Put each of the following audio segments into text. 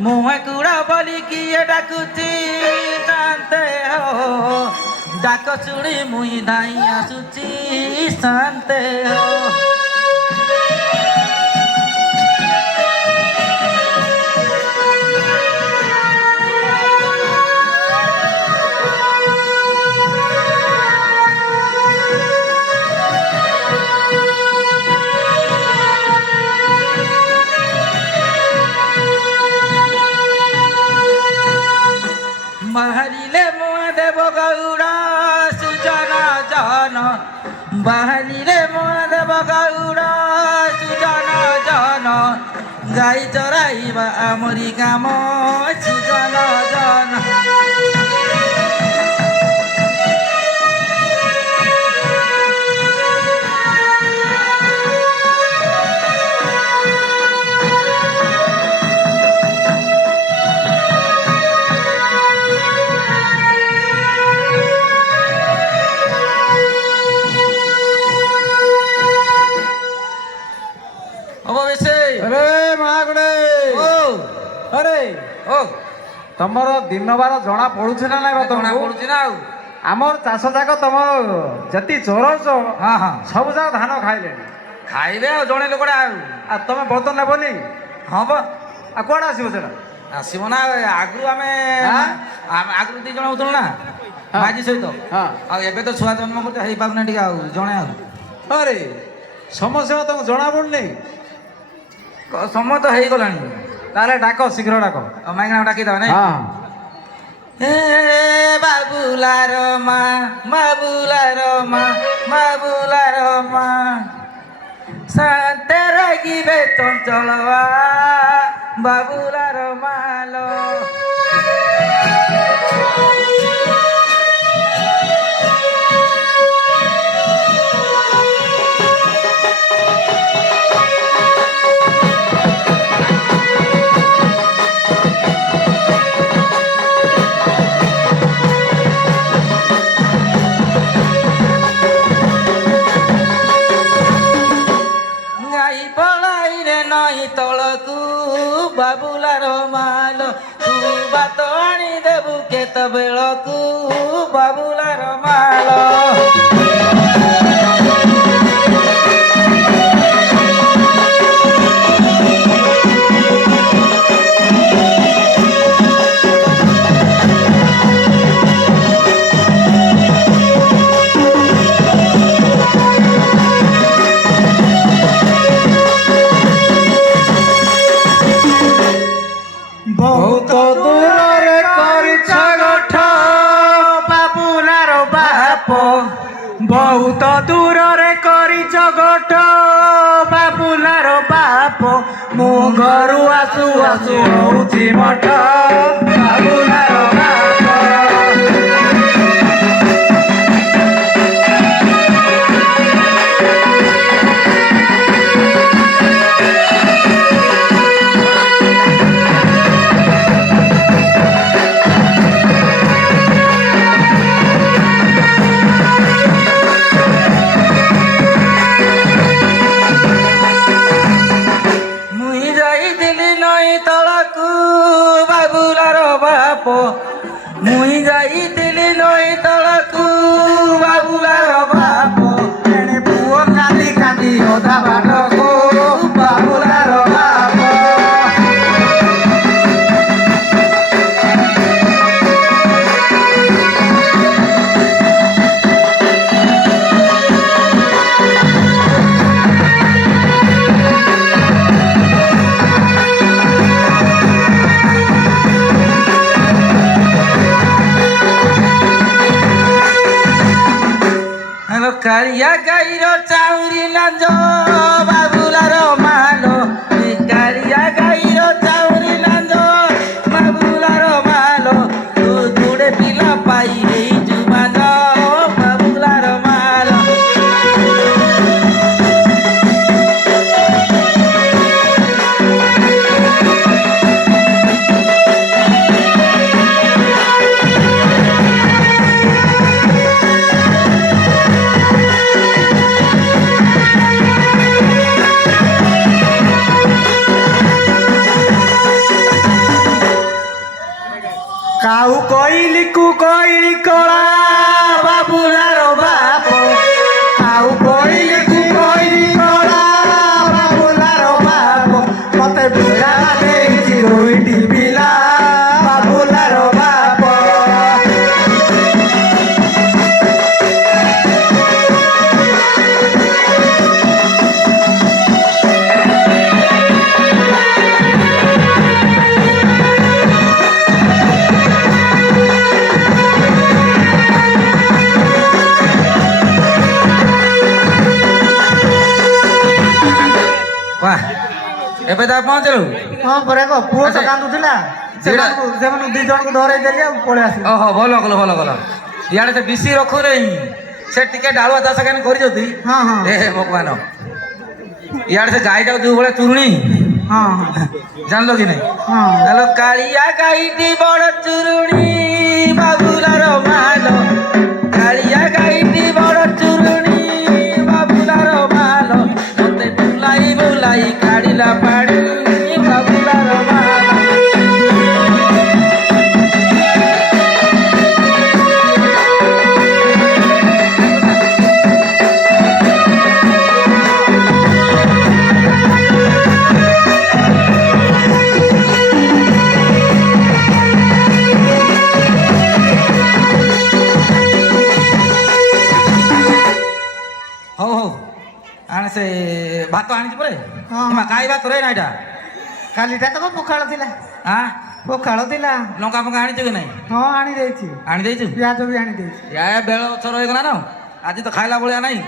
मुहे कुड़ा बोली किए डाकुची शांते हो डाक शुणी मुई धाई आसुची शांते हो बाहरिले मुआ देव गौड़ा सुजन जन बाहरिले मुआ देव गौड़ा सुजन जन गाई चराइबा आमरी काम सुजन जन ତମର ଦିନ ବାର ଜଣା ପଡୁଛି ନା ନାଇଁ? ଜଣା ପଡୁଛି ନା ଆଉ ଆମର ଚାଷ ଯାକ ତମ ଯେତି ଚୋରଉଛ ସବୁ ଯାକ ଧାନ ଖାଇଲେଣି। ଖାଇବେ ଆଉ ଜଣେ ଲୋକଟା ଆଉ ତମେ ବଦ ନେବନି? ହଁ ବା ଆଉ କୁଆଡେ ଆସିବ ସେଟା? ଆସିବ ନା ଆଗରୁ ଆମେ ଆଗରୁ 2 ଜଣ ହଉଥିଲୁ ନା ମାଝି ସହିତ ଆଉ ଏବେ ତ ଛୁଆ ଜନ୍ମ କରୁଛେ ହେଇପାରୁନି ଟିକେ ଆଉ ଜଣେ ଆଉ ଆରେ ସମସ୍ୟା ତମକୁ ଜଣା ପଡୁନି? ସମୟ ତ ହେଇଗଲାଣି ତାହେଲେ ଡାକ ଶୀଘ୍ର ଡାକ ମାଇକିନା ଡାକିଦେବା ନାଇଁ? ହେ ବାବୁଲାର ମା ବାବୁଲାର ମା ବାବୁଲାର ମା ଶାନ୍ତେ ରାଗିବେ ଚଞ୍ଚଳବା ବାବୁଲାର ମାଲ ବାବୁଲାର ମାଲ ତୁ ବାତ ଆଣି ଦେବୁ କେତେବେଳକୁ ବାବୁଲାର ମାଲ ବହୁତ ଦୂରରେ କରିଛ ଗୋଠ ବାବୁଲାର ବାପ ବହୁତ ଦୂରରେ କରିଛ ଗୋଠ ବାବୁଲାର ବାପ ମୁଁ ଘରୁ ଆସୁ ଆସୁ ହଉଛି ମଠ ବାବୁଲାର ବାପ ମୁଇଁ ଯାଇଥିଲି ନଈ ତଳକୁ ବାବୁଲାର ବାପ ଏଣେ ପୁଅ କାନ୍ଦି କାନ୍ଦି ଅଧା ବାଟକୁ ବାବୁଲାର ବାପ କାଳିଆ ଗାଈର ଚାଉରି ଲାଞ୍ଜ ବାବୁଲାର ମାଲ କାଳିଆ ଗାଈର ଚାଉରି ଲାଞ୍ଜ ବାବୁଲାର ମାଲ ତୁ ଯୋଡ଼େ ପିଲା ପାଇ ହେଇଛୁ ମାଲ ବାବୁଲାର ମାଲ କହିଲି କଳା ବାବୁଲାର ବାପ ଆଉ କହିଲି କଳା ବାବୁଲାର ବାପ ମତେ ବିଡ଼ା ଦେଇଛି ଦୁଇଟି ପିଲା ବାବୁଲାର ବାପ ବାহ ଏବେ ତା ପହଞ୍ଚିଲୁ ହଁ ପରା କହ ପୁଅ ତ ଆଚ୍ଛା। କାନ୍ଦୁଥିଲା ସେଇଟା- ସେମାନଙ୍କୁ ଦି ଜଣଙ୍କୁ ଧରେଇ ଦେଲି ଆଉ ପଳେଇ ଆସିଲି ଓହୋ ଭଲ କଲ ଭଲ କଲ ଇଆଡେ ସେ ବିସି ରଖୁ ନାହିଁ ସେ ଟିକେ ଡାଳୁଆ ଚାଷ କେন କରିଛନ୍ତି ହଁ ହଁ ଏ ଭଗବାନ ଇଆଡେ ସେ ଗାଈଟାକୁ ଯୋଉ ଭଳିଆ ଚୁରୁଣି ହଁ ହଁ ଜାଣିଲ କି ନାଇଁ ହଁ ହ୍ୟାଲୋ କାଳିଆ ଗାଈଟି ବଡ ଚୁରୁଣି ବାବୁଲାର ମାଲ କାଳିଆ ଗାଈଟି ବଡ ଚୁରୁଣି ବାବୁଲାର ମାଲ ମତେ ବୁଲାଇ ବୁଲାଇ କାଢିଲା ପାଣି ବାବୁଲାର ମାଲ ହଉ ହଉ ଆଣେ ସେ ଭାତ ଆଣିଛି ପରେ ହଁ। ଏମା କାଇ ଭାତ ରେ ନାଇଟା କାଲିଟା ତ ପଖାଳ ଥିଲା ଆଁ ପଖାଳ ଥିଲା ଲଙ୍କା ଫଙ୍କା ଆଣିଛୁ କି ନାଇଁ ହଁ ଆଣି ଦେଇଛି ଆଣି ଦେଇଛୁ ପିଆଜ ବି ଆଣି ଦେଇଛି ୟା ବେଳ ଅଛର ହେଇଗଲା ନା ଆଜି ତ ଖାଇଲା ଭଳିଆ ନାହିଁ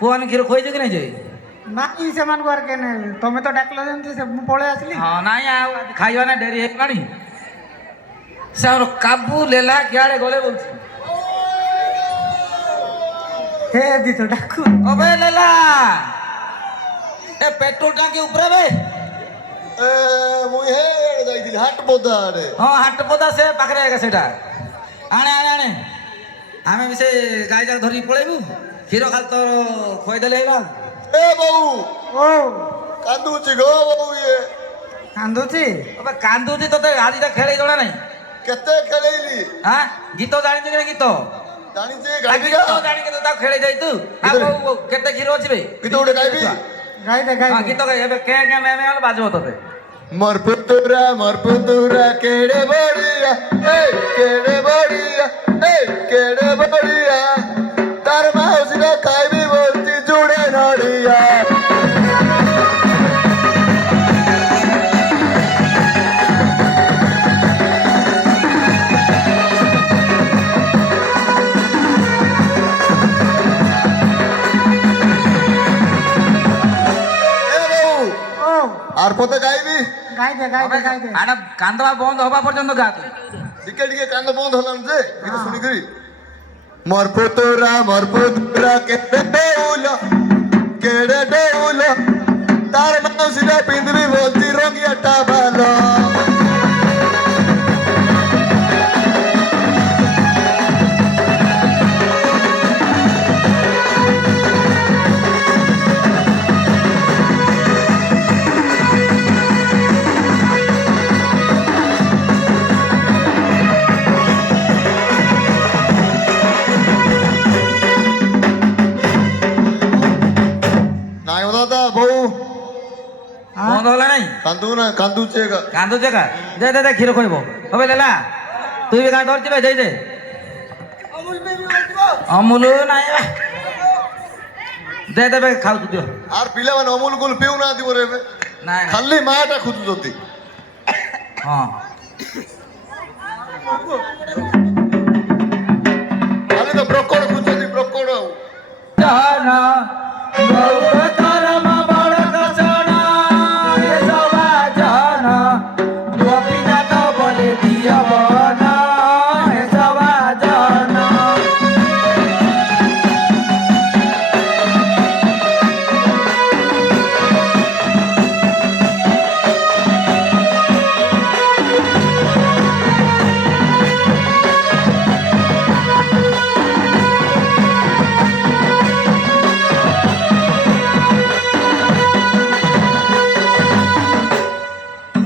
ପୁଅମାନେ କ୍ଷୀର ଖୋଇଛୁ କି ନାଇଁ ଯେ ନାଇଁ ସେମାନଙ୍କୁ ଆଉ କେନେ ତମେ ତ ଡାକିଲ ଯେମିତି ସେ ମୁଁ ପଳେଇ ଆସିଲି ହଁ ନାଇଁ ଆଉ ଆଜି ଖାଇବା ନା ଡେରି ହେଇଗଲାଣି ସେ ଆମର କାବୁ ଲେଲା କିଆଡେ ଗଲେ ବଲୁଛି ହେ ଦି ତ ଡାକୁ ଅବେ ଲେଲା ଏ ପେଟ୍ରୋଲ ଟାଙ୍କି ଉପରେ ବେ ମୁଁ ହେଆଡେ ଯାଇଥିଲି ହାଟ ବୋଧା ଆଡେ ହଁ ହାଟ ପଦା ସେ ପାଖରେ ଆଜ୍ଞା ସେଇଟା ଆଣେ ଆଣେ ଆଣେ ଆମେ ବି ସେ ଗାଈ ଯାକ ଧରିକି ପଳେଇବୁ କ୍ଷୀର ଖାଲି ତ ଖୋଇଦେଲେ ହେଇଗଲା ଏ ବୋଉ ଓ କାନ୍ଦୁଛି ଗୋ ବୋଉ ଇଏ କାନ୍ଦୁଛି ଅବେ କାନ୍ଦୁଛି ତତେ ଆଜିଟା ଖେଳେଇ ଜଣା ନାହିଁ କେତେ ଖେଳେଇଲି ହଁ ଗୀତ ଜାଣିଛୁ କି ନାଇଁ ଗୀତ ଜାଣିଛି ଆ, ଗାଇବି ଗୀତ ଜାଣିକି ତ ତାକୁ ଖେଳେଇ ଯାଇଛୁ ଆଉ ଗୀତ- ବୋଉ, ବୋଉ, କେତେ କ୍ଷୀର ଅଛି ବେ ଗୀତ ଗୋଟେ ଗାଇବି ଗାଈ ଦେ ହଁ ଗୀତ ଗାଇ ଏବେ କେ କେ ମେ ମେ ହେଲେ ବାଜିବ ତତେ ମୋର ପୁତୁରା କେଡେ ବଢିଆ କେଡେ ବଢିଆ କେଡେ ବଢିଆ ତାର ମାଉସୀଟା ଖାଇବି ବলছি ଜୁଡେ ନଡିଆ ଏ ବୋଉ ଓ আর পথে গাইবি ଗାଈ ଦେ ଗାଈ ଦେ ଆଟା କାନ୍ଦବା ବନ୍ଦ ହବା ପର୍ଯ୍ୟନ୍ତ ଗା ତୁ ଟିକେ ଟିକେ କାନ୍ଦ ବନ୍ଦ হলাম যে এটা শুনিকি মোর পুতুরা কেড়ে ডেউল তার মাউসিটা পিঁধবি বলছি রঙিয়াটা ভালো নাই দাদা বউ ବନ୍ଦ ହେଲା ନାଇଁ কান্দুছে କାନ୍ଦୁଛେ କା ଦେ ଦେ ଦେ କ୍ଷୀର ଖୋଇବ হবে ଲେଲା তুই ବି କାଁ ଧରିଛୁ ବେ ଦେଇ ଦେ ଅମୁଲ ନାଇଁ ବା ଦେ ଦେବେ ଖାଉଛୁ ଦିଅ আর পিলাମାନେ অমুল গুল পিউ না দিব রে ନାଇଁ ନାଇଁ খালি মাটা খুঁজুଛନ୍ତି ହଁ ଖାଲି ତ ବ୍ରୋକଡ଼ খুঁজୁଛନ୍ତି ବ୍ରୋକଡ଼ ଆଉ ଜହନ ଗୌର କରମ ବଡ଼ କଷଣ ଏ ସଭା ଜହନ ଗୋପୀନାଥ ବଳେ ଦିଅ ବନ ଏ ସଭା ଜହନ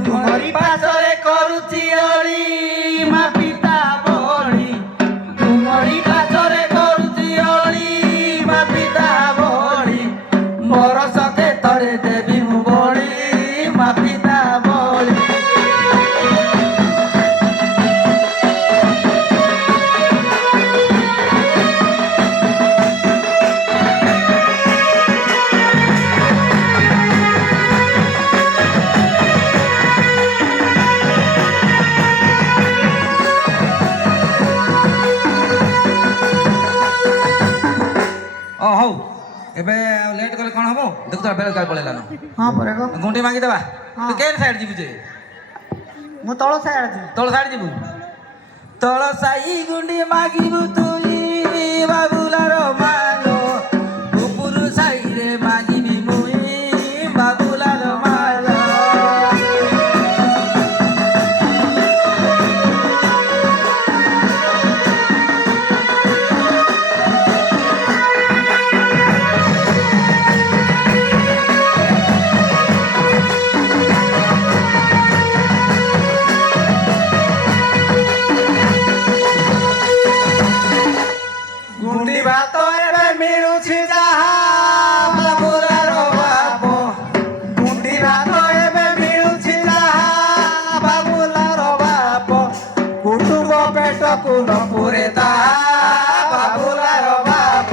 ତୁମରି ପାଶରେ କରୁଛି ଅଳି ମା ପିତା ଏବେ ଆଉ ଲେଟ୍ କଲେ କ'ଣ ହବ ଦେଖୁଥା ବେଳ କାଳ ପଳେଇଲାନ ହଁ ପରେ ଗୋ ଗୁଣ୍ଠି ମାଗିଦେବା ତୁ କେନ୍ ସାଇଡ୍ ଯିବୁ ଯେ ମୁଁ ତଳ ସାଇଡ୍ ଯିବି ତଳ ସାଇଡ୍ ଯିବୁ ତଳ ସାଇ ଗୁଣ୍ଡି ମାଗିବୁ ତୁଇ ବାବୁଲାର ମାଲୋ ଉପରୁ ସାଇରେ ମାଗିବି ମୁଇ ବାବୁଲାର ମାଲୋ ଗୁଣ୍ଡି ଭାତ ଏବେ ମିଳୁଛି ଯାହା ବାବୁଲାର ବାପ ଗୁଣ୍ଡି ଭାତ ଏବେ ମିଳୁଛି ଯାହା ବାବୁଲାର ବାପ କୁଟୁମ୍ବ ପେଟକୁ ନ ପୁରେ ତାହା ବାବୁଲାର ବାପ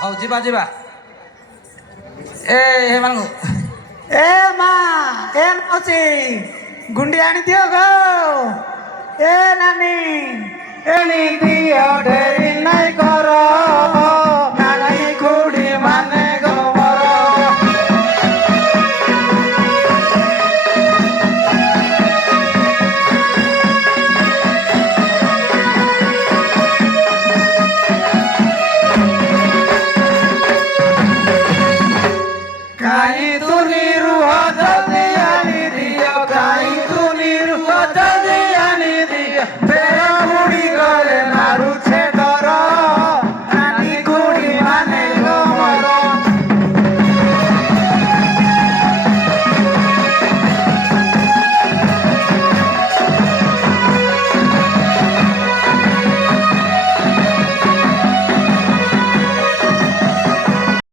ହଉ ଯିବା ଯିବା ଏମାନଙ୍କୁ ଏ ମା ଏ ମାଉସୀ ଗୁଣ୍ଡି ଆଣିଦିଅ ଗୋ ଏ ନାନୀ ଏଣି ଦିଅ ଡେରି ନାଇଁ କର ନାନୀ ଖୁଡି ମାନେ ଗୋବର କାହିଁ ତୁନି ରୁହ ଜଲ୍ଦି ଆଣି ଦିଅ କାହିଁ ତୁନି ରୁହ ଜଲ୍ଦି ଆଣି ଦିଅ